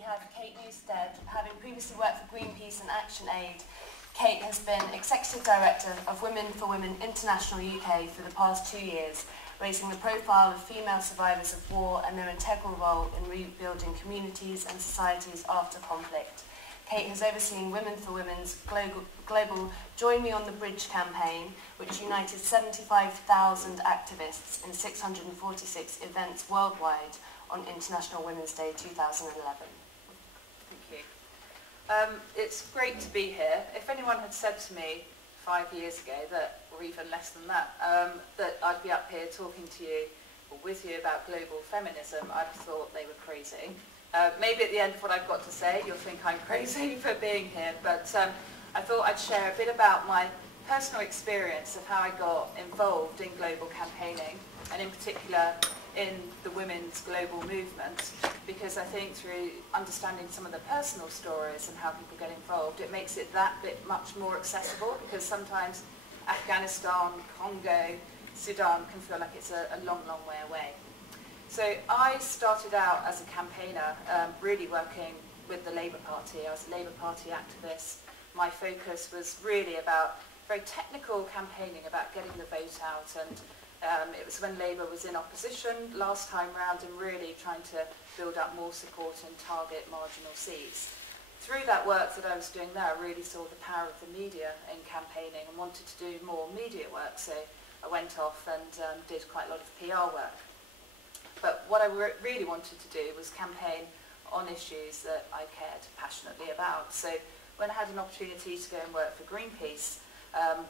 we have Kate Nustedt. Having previously worked for Greenpeace and ActionAid, Kate has been Executive Director of Women for Women International UK for the past 2 years, raising the profile of female survivors of war and their integral role in rebuilding communities and societies after conflict. Kate has overseen Women for Women's global Join Me on the Bridge campaign, which united 75,000 activists in 646 events worldwide on International Women's Day 2011. Thank you. It's great to be here. If anyone had said to me 5 years ago, that, or even less than that, that I'd be up here talking to you or with you about global feminism, I'd have thought they were crazy. Maybe at the end of what I've got to say, you'll think I'm crazy for being here, but I thought I'd share a bit about my personal experience of how I got involved in global campaigning, and in particular in the women's global movement, because I think through understanding some of the personal stories and how people get involved, it makes it that bit much more accessible, because sometimes Afghanistan, Congo, Sudan can feel like it's a long, long way away. So I started out as a campaigner, really working with the Labour Party. I was a Labour Party activist. My focus was really about very technical campaigning, about getting the vote out, and it was when Labour was in opposition last time round and really trying to build up more support and target marginal seats. Through that work that I was doing there, I really saw the power of the media in campaigning and wanted to do more media work, so I went off and did quite a lot of PR work. But what I really wanted to do was campaign on issues that I cared passionately about. So when I had an opportunity to go and work for Greenpeace,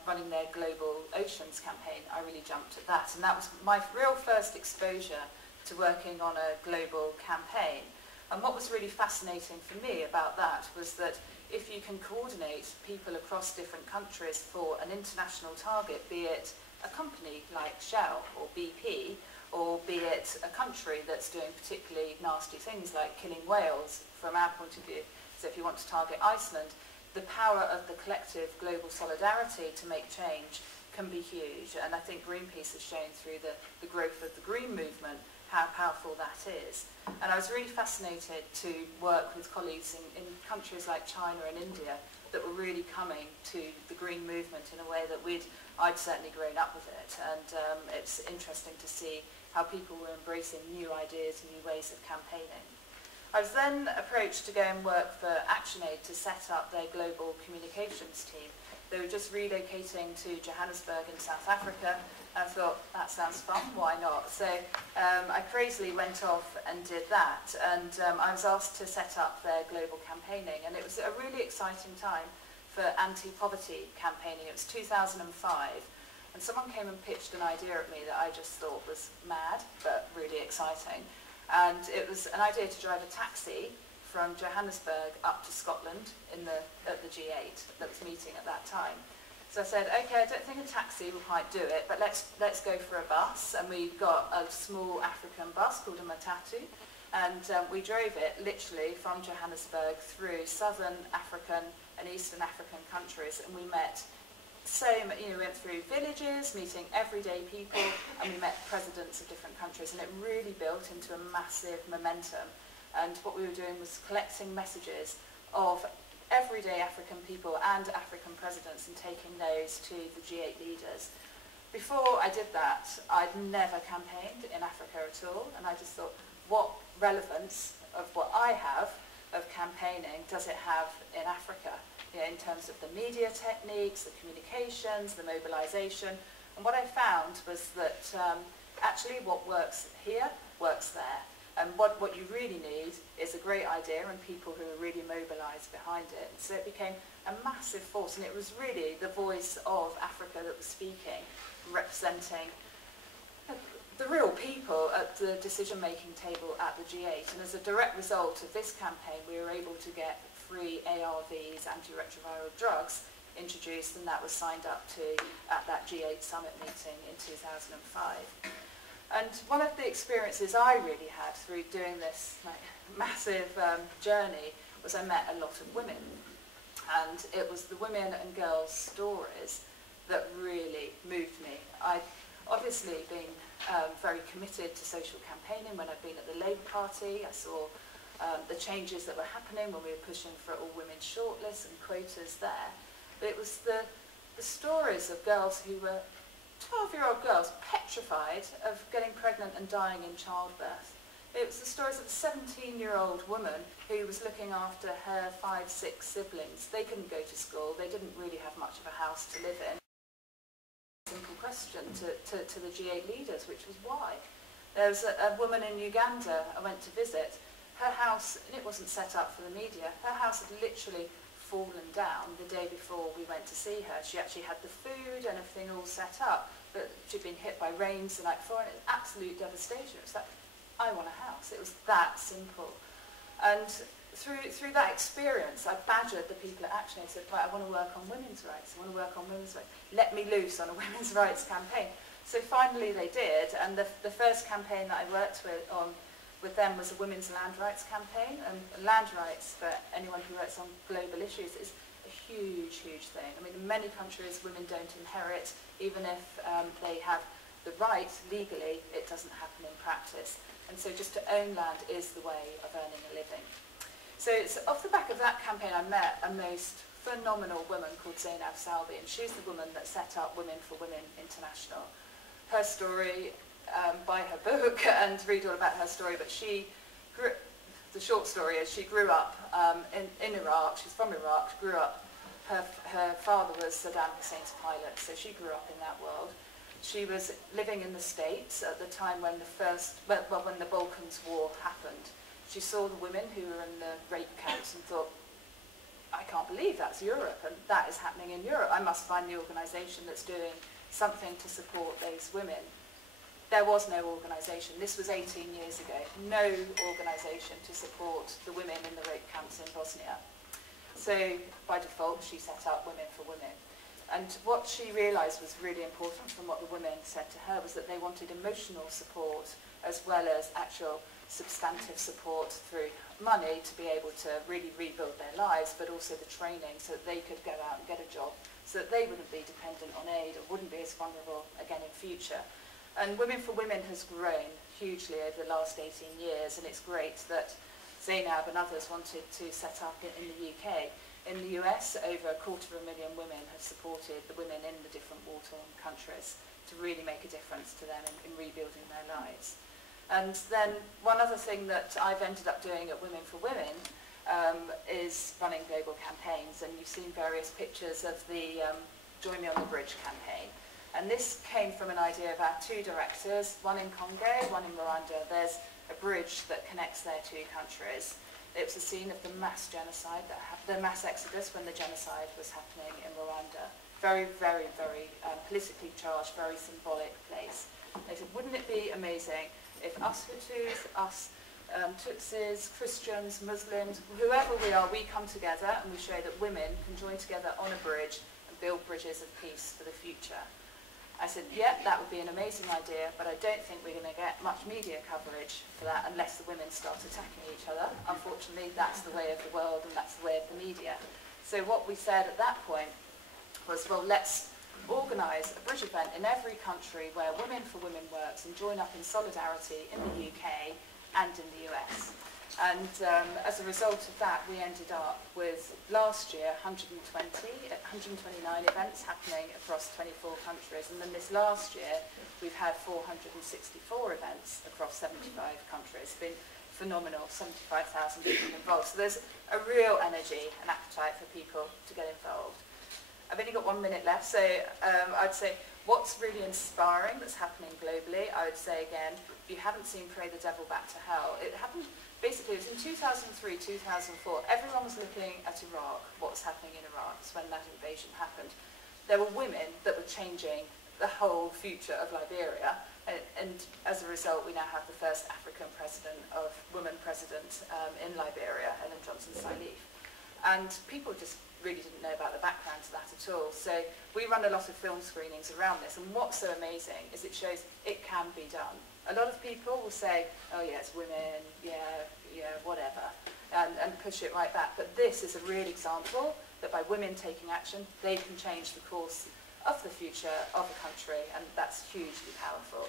running their global oceans campaign, I really jumped at that. And that was my real first exposure to working on a global campaign. And what was really fascinating for me about that was that if you can coordinate people across different countries for an international target, be it a company like Shell or BP, or be it a country that's doing particularly nasty things like killing whales from our point of view. So if you want to target Iceland, the power of the collective global solidarity to make change can be huge. And I think Greenpeace has shown through the growth of the green movement how powerful that is. And I was really fascinated to work with colleagues in countries like China and India that were really coming to the green movement in a way that I'd certainly grown up with it. And it's interesting to see how people were embracing new ideas and new ways of campaigning. I was then approached to go and work for ActionAid to set up their global communications team. They were just relocating to Johannesburg in South Africa. I thought, that sounds fun, why not? So I crazily went off and did that, and I was asked to set up their global campaigning, and it was a really exciting time for anti-poverty campaigning. It was 2005, and someone came and pitched an idea at me that I just thought was mad, but really exciting. And it was an idea to drive a taxi from Johannesburg up to Scotland at the G8 that was meeting at that time. So I said, okay, I don't think a taxi will quite do it, but let's go for a bus. And we got a small African bus called a matatu, and we drove it literally from Johannesburg through southern African and eastern African countries, and we met we went through villages, meeting everyday people, and we met presidents of different countries, and it really built into a massive momentum. And what we were doing was collecting messages of everyday African people and African presidents and taking those to the G8 leaders. Before I did that, I'd never campaigned in Africa at all, and I just thought, what relevance of what I have of campaigning does it have in Africa? In terms of the media techniques, the communications, the mobilisation. And what I found was that actually what works here works there. And what you really need is a great idea and people who are really mobilised behind it. And so it became a massive force, and it was really the voice of Africa that was speaking, representing the real people at the decision-making table at the G8. And as a direct result of this campaign, we were able to get free ARVs, antiretroviral drugs, introduced, and that was signed up to at that G8 summit meeting in 2005. And one of the experiences I really had through doing this massive journey was I met a lot of women. And it was the women and girls' stories that really moved me. I'd obviously been very committed to social campaigning when I'd been at the Labour Party. I saw the changes that were happening when we were pushing for all-women shortlists and quotas there. But it was the stories of girls who were 12-year-old girls petrified of getting pregnant and dying in childbirth. It was the stories of a 17-year-old woman who was looking after her 5, 6 siblings. They couldn't go to school. They didn't really have much of a house to live in. Simple question to the G8 leaders, which was why. There was a woman in Uganda I went to visit. Her house, and it wasn't set up for the media, her house had literally fallen down the day before we went to see her. She actually had the food and everything all set up, but she'd been hit by rains the night before, and it was absolute devastation. It was like, I want a house. It was that simple. And through that experience, I badgered the people at Action Aid, said, right, I want to work on women's rights. I want to work on women's rights. Let me loose on a women's rights campaign. So finally they did, and the first campaign that I worked with them was a women's land rights campaign. And land rights, for anyone who works on global issues, is a huge, huge thing. I mean, in many countries, women don't inherit, even if they have the right legally, it doesn't happen in practice. And so just to own land is the way of earning a living. So it's off the back of that campaign I met a most phenomenal woman called Zainab Salvi, and she's the woman that set up Women for Women International. Her story, buy her book and read all about her story, but the short story is she grew up in Iraq. She's from Iraq, she grew up, her father was Saddam Hussein's pilot, so she grew up in that world. She was living in the States at the time when when the Balkans War happened. She saw the women who were in the rape camps and thought, I can't believe that's Europe, and that is happening in Europe. I must find the organisation that's doing something to support those women. There was no organisation. This was 18 years ago. No organisation to support the women in the rape camps in Bosnia. So by default, she set up Women for Women. And what she realised was really important from what the women said to her was that they wanted emotional support as well as actual substantive support through money to be able to really rebuild their lives, but also the training so that they could go out and get a job, so that they wouldn't be dependent on aid or wouldn't be as vulnerable again in future. And Women for Women has grown hugely over the last 18 years, and it's great that Zainab and others wanted to set up in the UK. In the US, over 250,000 women have supported the women in the different war-torn countries to really make a difference to them in rebuilding their lives. And then one other thing that I've ended up doing at Women for Women is running global campaigns, and you've seen various pictures of the Join Me on the Bridge campaign. And this came from an idea of our 2 directors, one in Congo, one in Rwanda. There's a bridge that connects their 2 countries. It was the scene of the mass genocide, the mass exodus when the genocide was happening in Rwanda. Very, very, very politically charged, very symbolic place. They said, wouldn't it be amazing if us Hutus, us Tutsis, Christians, Muslims, whoever we are, we come together and we show that women can join together on a bridge and build bridges of peace for the future. I said, yeah, that would be an amazing idea, but I don't think we're going to get much media coverage for that unless the women start attacking each other. Unfortunately, that's the way of the world and that's the way of the media. So what we said at that point was, well, let's organise a bridge event in every country where Women for Women works and join up in solidarity in the UK and in the US. And as a result of that, we ended up with, last year, 129 events happening across 24 countries. And then this last year, we've had 464 events across 75 countries. It's been phenomenal, 75,000 people involved. So there's a real energy and appetite for people to get involved. I've only got 1 minute left, so I'd say what's really inspiring that's happening globally, I would say again, if you haven't seen Pray the Devil Back to Hell, it happened, basically it was in 2003, 2004, everyone was looking at Iraq, what's happening in Iraq, it's when that invasion happened. There were women that were changing the whole future of Liberia, and as a result we now have the first African woman president in Liberia, Ellen Johnson Sirleaf. And people just really didn't know about the background to that at all. So we run a lot of film screenings around this, and what's so amazing is it shows it can be done. A lot of people will say, oh yeah, it's women, yeah, whatever, and push it right back. But this is a real example that by women taking action, they can change the course of the future of a country, and that's hugely powerful.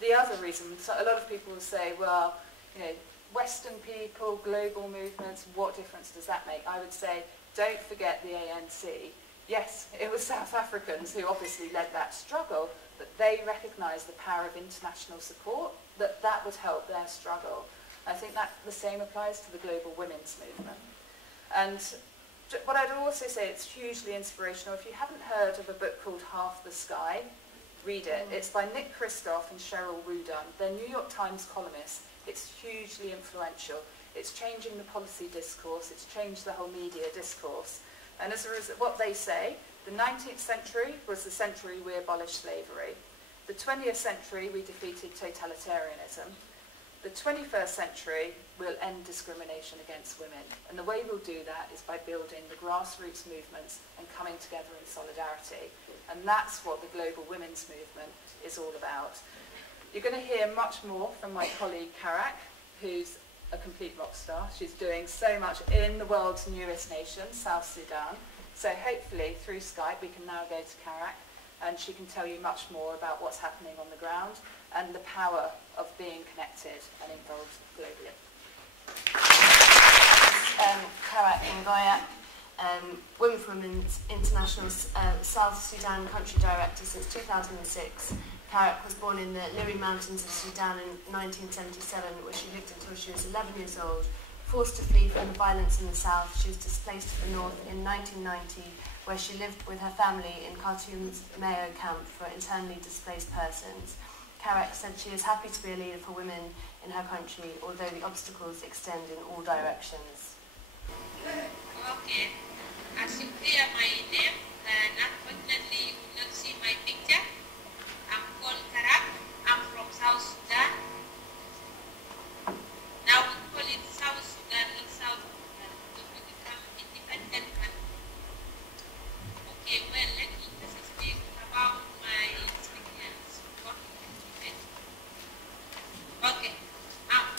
The other reason, so a lot of people will say, well, you know, Western people, global movements, what difference does that make? I would say, don't forget the ANC. Yes, it was South Africans who obviously led that struggle, but they recognised the power of international support, that would help their struggle. I think that the same applies to the global women's movement. And what I'd also say, it's hugely inspirational. If you haven't heard of a book called Half the Sky, read it. It's by Nick Kristof and Cheryl Rudin. They're New York Times columnists. It's hugely influential. It's changing the policy discourse. It's changed the whole media discourse. And as a result, what they say, the 19th century was the century we abolished slavery. The 20th century, we defeated totalitarianism. The 21st century will end discrimination against women. And the way we'll do that is by building the grassroots movements and coming together in solidarity. And that's what the global women's movement is all about. You're going to hear much more from my colleague Karak, who's a complete rock star. She's doing so much in the world's newest nation, South Sudan. So hopefully through Skype we can now go to Karak and she can tell you much more about what's happening on the ground and the power of being connected and involved globally. Karak Ngoya, Women for Women's International's South Sudan Country Director since 2006. Karak was born in the Liri Mountains of Sudan in 1977, where she lived until she was 11 years old. Forced to flee from the violence in the south, she was displaced to the north in 1990, where she lived with her family in Khartoum's Mayo camp for internally displaced persons. Karak said she is happy to be a leader for women in her country, although the obstacles extend in all directions. Okay, as you hear my name, and unfortunately you will not see my picture. I'm called Karak. I'm from South Sudan. Now we call it South Sudan, not South Sudan, because we become independent country. Okay, well, let me just speak about my experience working with women. Okay,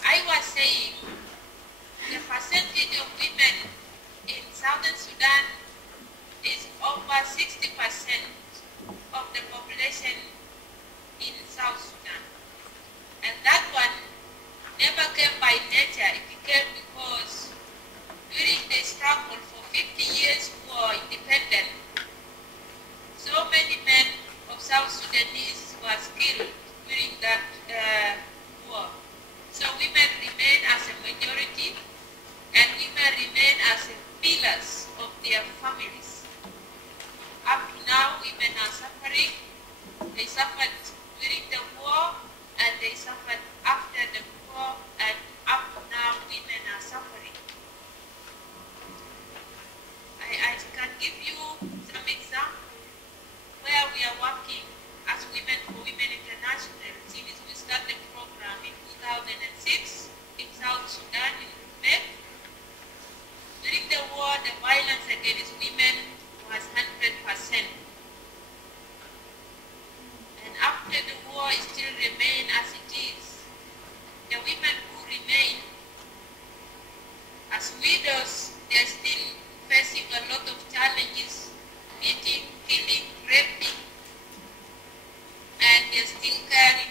I was saying the percentage of women in Southern Sudan is over 60% of the population in South Sudan. And that one never came by nature, it came because during the struggle for 50 years for independence, so many men of South Sudanese were killed during that war. So women remain as a majority and women remain as pillars of their families. Up to now, women are suffering. They suffered during the war and they suffered after the war, and up to now women are suffering. I can give you some examples where we are working as Women for Women International since we started the program in 2006 in South Sudan in Nustedt. During the war, the violence against women was 100%. And after the war, it still remains as it is. The women who remain as widows, they are still facing a lot of challenges, beating, killing, raping, and they are still carrying